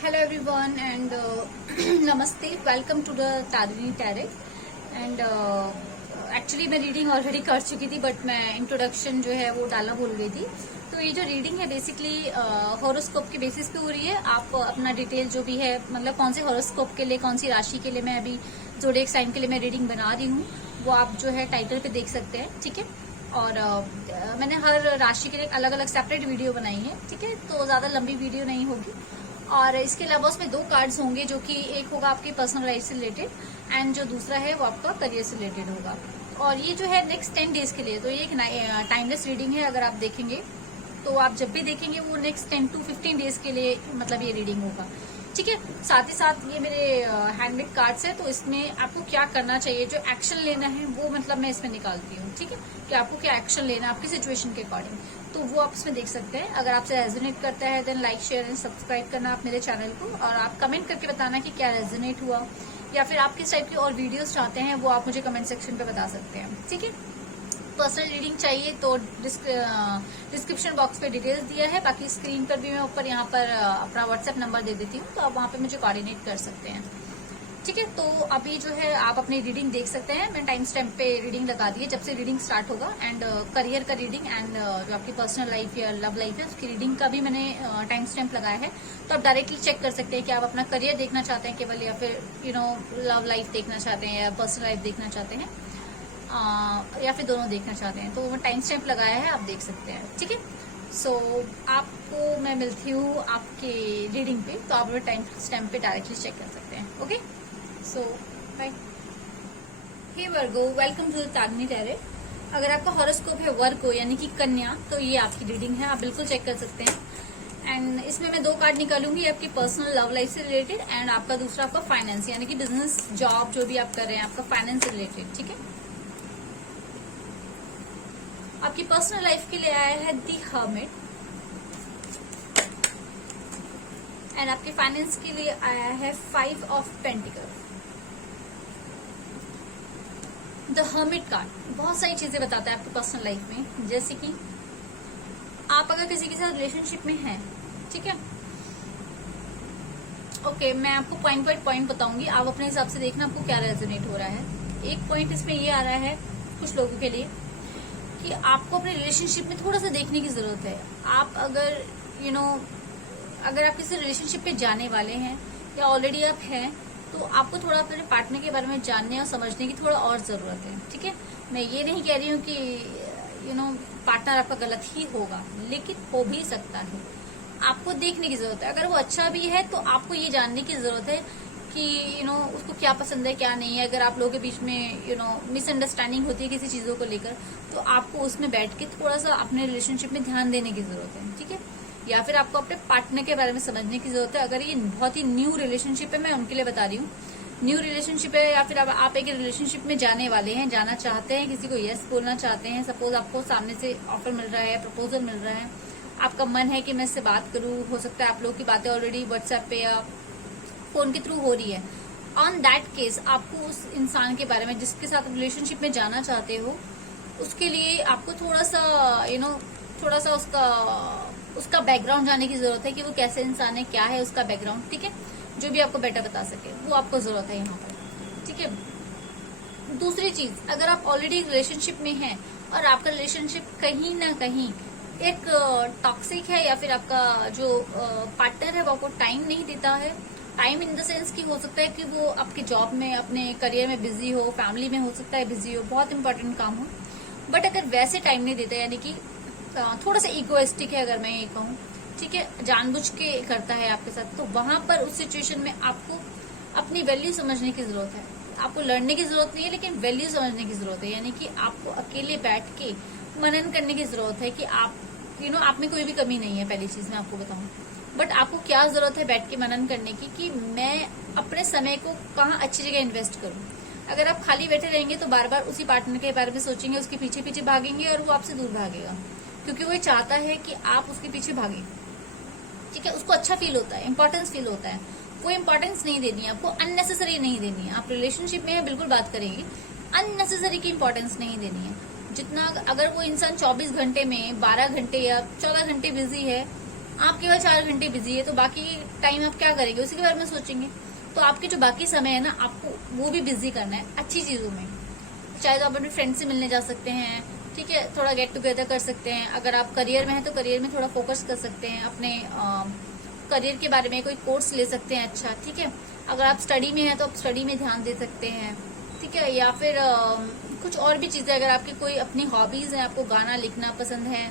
Hello everyone and namaste. Welcome to the Tadini Tarot and actually मैं reading already कर चुकी थी but मैं इंट्रोडक्शन जो है वो डालना भूल गई थी। तो ये जो रीडिंग है बेसिकली हॉरोस्कोप के बेसिस पे हो रही है। आप अपना डिटेल जो भी है मतलब कौन से हॉरोस्कोप के लिए, कौन सी राशि के लिए मैं अभी ज़ोडिएक साइन के लिए मैं रीडिंग बना रही हूँ वो आप जो है टाइटल पे देख सकते हैं, ठीक है। और मैंने हर राशि के लिए अलग अलग सेपरेट वीडियो बनाई है, ठीक है, तो ज़्यादा लंबी वीडियो नहीं होगी। और इसके अलावा उसमें दो कार्ड्स होंगे जो कि एक होगा आपकी पर्सनल लाइफ से रिलेटेड एंड जो दूसरा है वो आपका करियर से रिलेटेड होगा। और ये जो है नेक्स्ट 10 डेज के लिए, तो ये एक टाइमलेस रीडिंग है। अगर आप देखेंगे तो आप जब भी देखेंगे वो नेक्स्ट 10 to 15 डेज के लिए मतलब ये रीडिंग होगा, ठीक है। साथ ही साथ ये मेरे हैंडमेड कार्ड्स है, तो इसमें आपको क्या करना चाहिए, जो एक्शन लेना है वो मतलब मैं इसमें निकालती हूँ, ठीक है, कि आपको क्या एक्शन लेना है आपकी सिचुएशन के अकॉर्डिंग। तो वो आप इसमें देख सकते हैं। अगर आपसे रेजोनेट करता है then like share and subscribe करना आप मेरे चैनल को, और आप कमेंट करके बताना कि क्या रेजोनेट हुआ या फिर आप किस टाइप की और वीडियोस चाहते हैं वो आप मुझे कमेंट सेक्शन पे बता सकते हैं, ठीक है। पर्सनल रीडिंग चाहिए तो डिस्क्रिप्शन बॉक्स पे डिटेल्स दिया है, बाकी स्क्रीन पर भी मैं ऊपर यहाँ पर अपना व्हाट्सएप नंबर दे देती हूँ, तो आप वहाँ पे मुझे कोऑर्डिनेट कर सकते हैं, ठीक है। तो अभी जो है आप अपनी रीडिंग देख सकते हैं। मैं टाइम स्टैम्प पे रीडिंग लगा दी है जब से रीडिंग स्टार्ट होगा, एंड करियर का रीडिंग एंड जो आपकी पर्सनल लाइफ या लव लाइफ है उसकी रीडिंग का भी मैंने टाइम स्टैम्प लगाया है। तो आप डायरेक्टली चेक कर सकते हैं कि आप अपना करियर देखना चाहते हैं केवल, या फिर लव लाइफ देखना चाहते हैं या पर्सनल लाइफ देखना चाहते हैं, या फिर दोनों देखना चाहते हैं। तो वो टाइम स्टैम्प लगाया है, आप देख सकते हैं, ठीक है। सो आपको मैं मिलती हूँ आपके रीडिंग पे, तो आप टाइम स्टैम्प पे डायरेक्टली चेक कर सकते हैं, okay. So bye. Hey Virgo, welcome to the तागनी टैरेट। अगर आपका हॉरोस्कोप है वर्गो यानी कि कन्या, तो ये आपकी रीडिंग है, आप बिल्कुल चेक कर सकते हैं। एंड इसमें मैं दो कार्ड निकालूंगी, आपकी पर्सनल लव लाइफ से रिलेटेड एंड आपका दूसरा आपका फाइनेंस यानी कि बिजनेस जॉब जो भी आप कर रहे हैं आपका फाइनेंस से रिलेटेड, ठीक है। आपकी पर्सनल लाइफ के लिए आया है दी हर्मिट एंड आपके फाइनेंस के लिए आया है 5 of pentacle. The hermit card बहुत सारी चीजें बताता है आपकी पर्सनल लाइफ में, जैसे कि आप अगर किसी के साथ रिलेशनशिप में हैं, ठीक है, ओके, मैं आपको पॉइंट बाय पॉइंट बताऊंगी, आप अपने हिसाब से देखना आपको क्या रेजोनेट हो रहा है। एक पॉइंट इसमें ये आ रहा है कुछ लोगों के लिए कि आपको अपने रिलेशनशिप में थोड़ा सा देखने की जरूरत है। आप अगर अगर आप किसी रिलेशनशिप पे जाने वाले हैं या ऑलरेडी आप हैं, तो आपको थोड़ा अपने पार्टनर के बारे में जानने और समझने की थोड़ा और जरूरत है, ठीक है। मैं ये नहीं कह रही हूँ कि पार्टनर आपका गलत ही होगा, लेकिन हो भी सकता है। आपको देखने की जरूरत है। अगर वो अच्छा भी है तो आपको ये जानने की जरूरत है कि उसको क्या पसंद है क्या नहीं है। अगर आप लोगों के बीच में मिसअंडरस्टैंडिंग होती है किसी चीजों को लेकर, तो आपको उसमें बैठ के थोड़ा सा अपने रिलेशनशिप में ध्यान देने की जरूरत है, ठीक है। या फिर आपको अपने पार्टनर के बारे में समझने की जरूरत है। अगर ये बहुत ही न्यू रिलेशनशिप है, मैं उनके लिए बता रही हूँ, न्यू रिलेशनशिप है या फिर आप एक रिलेशनशिप में जाने वाले हैं, जाना चाहते हैं, किसी को यस बोलना चाहते हैं, सपोज आपको सामने से ऑफर मिल रहा है, प्रपोजल मिल रहा है, आपका मन है कि मैं इससे बात करूं, हो सकता है आप लोगों की बातें ऑलरेडी व्हाट्सएप पे या फोन के थ्रू हो रही है। ऑन दैट केस आपको उस इंसान के बारे में जिसके साथ रिलेशनशिप में जाना चाहते हो उसके लिए आपको थोड़ा सा उसका बैकग्राउंड जानने की जरूरत है कि वो कैसे इंसान है, क्या है उसका बैकग्राउंड, ठीक है, जो भी आपको बेटर बता सके वो आपको जरूरत है यहाँ पर, ठीक है। दूसरी चीज, अगर आप ऑलरेडी रिलेशनशिप में हैं और आपका रिलेशनशिप कहीं ना कहीं एक टॉक्सिक है या फिर आपका जो पार्टनर है वो आपको टाइम नहीं देता है, टाइम इन द सेंस कि हो सकता है कि वो आपके जॉब में, अपने करियर में बिजी हो, फैमिली में हो सकता है बिजी हो, बहुत इंपॉर्टेंट काम हो, बट अगर वैसे टाइम नहीं देता यानी कि थोड़ा सा इगोइस्टिक है अगर मैं ये कहूँ, ठीक है, जानबूझ के करता है आपके साथ, तो वहां पर उस सिचुएशन में आपको अपनी वैल्यू समझने की जरूरत है। आपको लड़ने की जरूरत नहीं है, लेकिन वैल्यू समझने की जरूरत है, यानी कि आपको अकेले बैठ के मनन करने की जरूरत है कि आप आप में कोई भी कमी नहीं है। पहली चीज मैं आपको बताऊं, बट आपको क्या जरूरत है बैठ के मनन करने की कि मैं अपने समय को कहाँ अच्छी जगह इन्वेस्ट करूं। अगर आप खाली बैठे रहेंगे तो बार बार उसी पार्टनर के बारे में सोचेंगे, उसके पीछे पीछे भागेंगे और वो आपसे दूर भागेगा, क्योंकि वो चाहता है कि आप उसके पीछे भागे, ठीक है। उसको अच्छा फील होता है, इंपॉर्टेंस फील होता है, वो इंपॉर्टेंस नहीं देनी है आपको, अननेसेसरी नहीं देनी है। आप रिलेशनशिप में है, बिल्कुल बात करेंगे, अननेसेसरी की इंपॉर्टेंस नहीं देनी है। जितना अगर वो इंसान 24 घंटे में 12 घंटे या 14 घंटे बिजी है आप केवल 4 घंटे बिजी है, तो बाकी टाइम आप क्या करेंगे, उसी के बारे में सोचेंगे। तो आपके जो बाकी समय है ना, आपको वो भी बिजी करना है अच्छी चीजों में। चाहे तो आप अपने फ्रेंड से मिलने जा सकते हैं, ठीक है, थोड़ा गेट टुगेदर कर सकते हैं। अगर आप करियर में हैं तो करियर में थोड़ा फोकस कर सकते हैं, अपने करियर के बारे में कोई कोर्स ले सकते हैं अच्छा, ठीक है। अगर आप स्टडी में हैं तो आप स्टडी में ध्यान दे सकते हैं, ठीक है। या फिर कुछ और भी चीजें, अगर आपकी कोई अपनी हॉबीज है, आपको गाना लिखना पसंद है,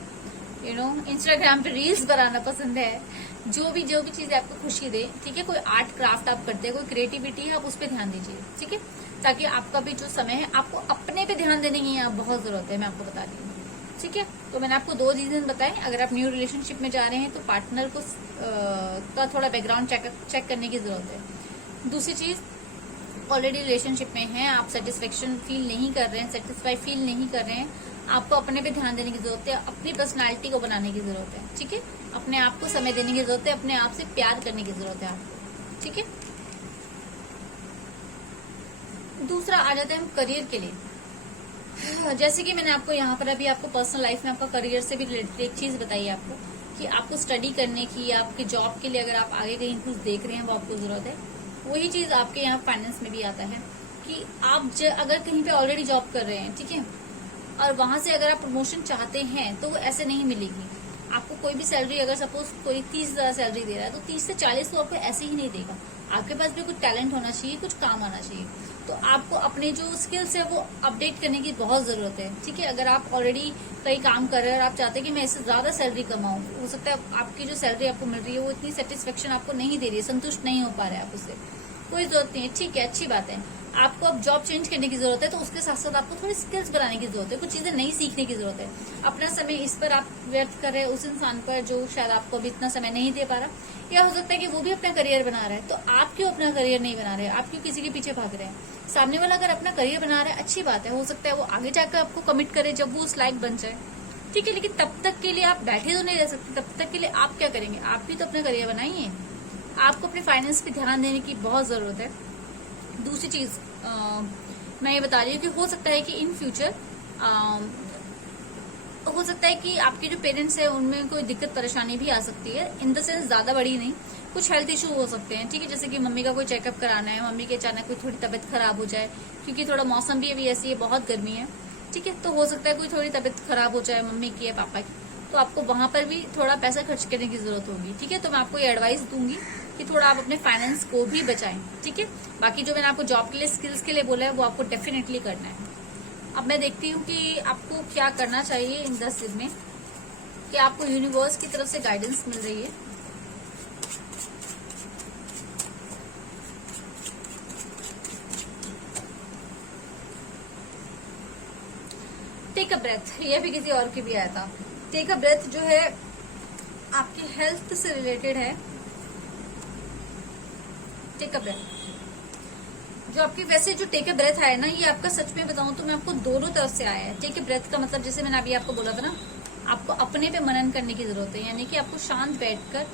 इंस्टाग्राम पे रील्स बनाना पसंद है, जो भी चीज आपको खुशी दे, ठीक है। कोई आर्ट क्राफ्ट आप करते हैं, कोई क्रिएटिविटी है, आप उस पर ध्यान दीजिए, ठीक है। ताकि आपका भी जो समय है, आपको अपने पे ध्यान देने की यहाँ बहुत जरूरत है, मैं आपको बता दी हूँ, ठीक है। तो मैंने आपको 2 रीजन बताए। अगर आप न्यू रिलेशनशिप में जा रहे हैं तो पार्टनर को का थोड़ा बैकग्राउंड चेक करने की जरूरत है। दूसरी चीज, ऑलरेडी रिलेशनशिप में हैं, आप सेटिस्फेक्शन फील नहीं कर रहे हैं, सेटिस्फाई फील नहीं कर रहे हैं, आपको अपने पे ध्यान देने की जरूरत है, अपनी पर्सनालिटी को बनाने की जरूरत है, ठीक है। अपने आप को समय देने की जरूरत है, अपने आप से प्यार करने की जरूरत है आपको, ठीक है। दूसरा आ जाता है हम करियर के लिए। जैसे कि मैंने आपको यहाँ पर अभी आपको पर्सनल लाइफ में आपका करियर से भी रिलेटेड एक चीज बताई आपको कि आपको स्टडी करने की, आपके जॉब के लिए अगर आप आगे कहीं कुछ देख रहे हैं वो आपको जरूरत है। वही चीज आपके यहाँ फाइनेंस में भी आता है कि आप अगर कहीं पे ऑलरेडी जॉब कर रहे हैं, ठीक है, और वहां से अगर आप प्रमोशन चाहते हैं तो वो ऐसे नहीं मिलेगी आपको। कोई भी सैलरी, अगर सपोज कोई 30,000 सैलरी दे रहा है तो 30 से 40 तो आपको ऐसे ही नहीं देगा। आपके पास भी कुछ टैलेंट होना चाहिए, कुछ काम आना चाहिए। तो आपको अपने जो स्किल्स है वो अपडेट करने की बहुत जरूरत है, ठीक है। अगर आप ऑलरेडी कहीं काम कर रहे हैं और आप चाहते हैं कि मैं इससे ज्यादा सैलरी कमाऊं, हो सकता है आपकी जो सैलरी आपको मिल रही है वो इतनी सेटिस्फेक्शन आपको नहीं दे रही है, संतुष्ट नहीं हो पा रहे आप उससे, कोई जरूरत नहीं है, ठीक है, अच्छी बात है। आपको अब जॉब चेंज करने की जरूरत है, तो उसके साथ साथ आपको थोड़ी स्किल्स बनाने की जरूरत है, कुछ चीजें नई सीखने की जरूरत है। अपना समय इस पर आप व्यर्थ कर रहे हैं उस इंसान पर जो शायद आपको अभी इतना समय नहीं दे पा रहा, या हो सकता है कि वो भी अपना करियर बना रहा है, तो आप क्यों अपना करियर नहीं बना रहे, आप क्यों किसी के पीछे भाग रहे हैं। सामने वाला अगर अपना करियर बना रहा है, अच्छी बात है, हो सकता है वो आगे जाकर आपको कमिट करे जब वो उस लायक बन जाए, ठीक है। लेकिन तब तक के लिए आप बैठे तो नहीं रह सकते, तब तक के लिए आप क्या करेंगे, आप भी तो अपना करियर बनाइए। आपको अपने फाइनेंस पे ध्यान देने की बहुत जरूरत है। दूसरी चीज मैं ये बता रही हूँ कि हो सकता है कि इन फ्यूचर हो सकता है कि आपके जो पेरेंट्स है उनमें कोई दिक्कत परेशानी भी आ सकती है, इन द सेंस ज्यादा बड़ी नहीं, कुछ हेल्थ इशू हो सकते हैं, ठीक है। जैसे कि मम्मी का कोई चेकअप कराना है, मम्मी के अचानक कोई थोड़ी तबीयत खराब हो जाए, क्योंकि थोड़ा मौसम भी अभी ऐसी है, बहुत गर्मी है, ठीक है। तो हो सकता है कोई थोड़ी तबीयत खराब हो जाए मम्मी की या पापा की, तो आपको वहां पर भी थोड़ा पैसा खर्च करने की जरूरत होगी, ठीक है। तो मैं आपको ये एडवाइस दूंगी कि थोड़ा आप अपने फाइनेंस को भी बचाएं, ठीक है। बाकी जो मैंने आपको जॉब के लिए, स्किल्स के लिए बोला है वो आपको डेफिनेटली करना है। अब मैं देखती हूँ कि आपको क्या करना चाहिए इन 10 दिन में, कि आपको यूनिवर्स की तरफ से गाइडेंस मिल रही है। टेक अ ब्रेथ, ये भी किसी और के भी आया था। टेक अ ब्रेथ जो है आपकी हेल्थ से रिलेटेड है। टेक अ ब्रेथ जो आपकी, वैसे जो टेक अ ब्रेथ आया ना, ये आपका सच में बताऊं तो मैं आपको दोनों तरफ से आया है। टेक अ ब्रेथ का मतलब जैसे मैंने अभी आपको बोला था ना, आपको अपने पे मनन करने की जरूरत है, यानी कि आपको शांत बैठकर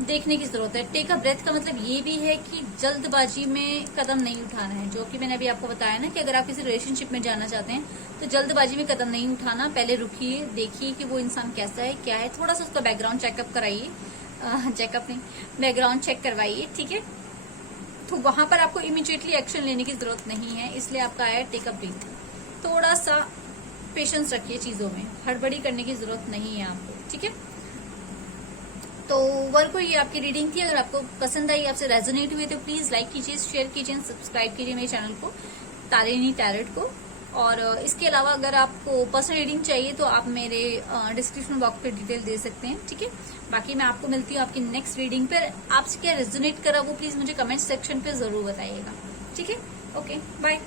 देखने की जरूरत है। टेक अ ब्रेथ का मतलब ये भी है कि जल्दबाजी में कदम नहीं उठाना है, जो कि मैंने अभी आपको बताया ना कि अगर आप किसी रिलेशनशिप में जाना चाहते हैं तो जल्दबाजी में कदम नहीं उठाना, पहले रुकिए, देखिए कि वो इंसान कैसा है, क्या है, थोड़ा सा उसका बैकग्राउंड चेकअप कराइए, चेकअप नहीं, बैकग्राउंड चेक करवाइए, ठीक है। तो वहां पर आपको इमीडिएटली एक्शन लेने की जरूरत नहीं है, इसलिए आपका आया टेक अ ब्रीथ। थोड़ा सा पेशेंस रखिए चीजों में, हड़बड़ी करने की जरूरत नहीं है आपको, ठीक है। तो वर्क ये आपकी रीडिंग थी। अगर आपको पसंद आई, आपसे रेजोनेट हुई, तो प्लीज लाइक कीजिए, शेयर कीजिए, सब्सक्राइब कीजिए मेरे चैनल को, तारिणी टैरोट को। और इसके अलावा अगर आपको पर्सनल रीडिंग चाहिए तो आप मेरे डिस्क्रिप्शन बॉक्स पे डिटेल दे सकते हैं, ठीक है। बाकी मैं आपको मिलती हूँ आपकी नेक्स्ट रीडिंग पर। आपसे क्या रेजोनेट करा वो प्लीज मुझे कमेंट सेक्शन पे जरूर बताइएगा, ठीक है। Okay, bye.